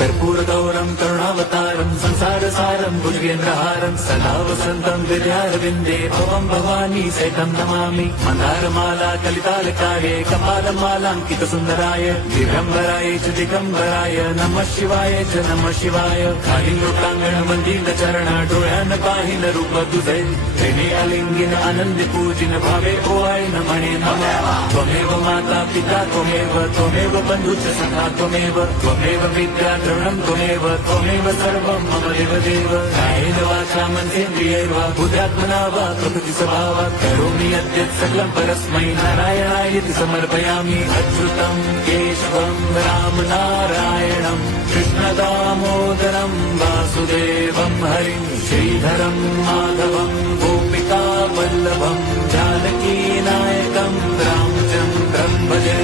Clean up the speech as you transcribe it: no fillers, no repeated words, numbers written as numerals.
कर्पूरगौरं करुणावतारं संसारसारं भुजगेन्द्रहारं सदा वसन्तं हृदयारविन्दे भवं भवानी सहितं नमामि। मन्दारमाला कलितालकारे कपालमालाङ्कितसुन्दराय दिगम्बराय च दिगम्बराय नमः शिवाय च नमः शिवाय। कालिंगोटांगण मंदिर चरण डोळ्यान पाहिन रूप तुझे प्रेमे आलिंगिन आनंदी पूजिन भावे ओवाळीन म्हणे नमः। त्वमेव माता पिता त्वमेव बंधुश्च सखा त्वमेव विद्या द्रविणं त्वमेव सर्वं मम देवदेव। कायेन वाचा मनसेन्द्रियैर्वा बुद्ध्यात्मना वा प्रकृति स्वभावात् करोमि यद्यत् सकलं परस्मै नारायणायेति समर्पयामि। अच्युतं केशवं रामनारायणं कृष्णदामोदरं वासुदेवं हरिं श्रीधरं माधवं गोपिकावल्लभं जानकीनायकं रामचन्द्रं भजे।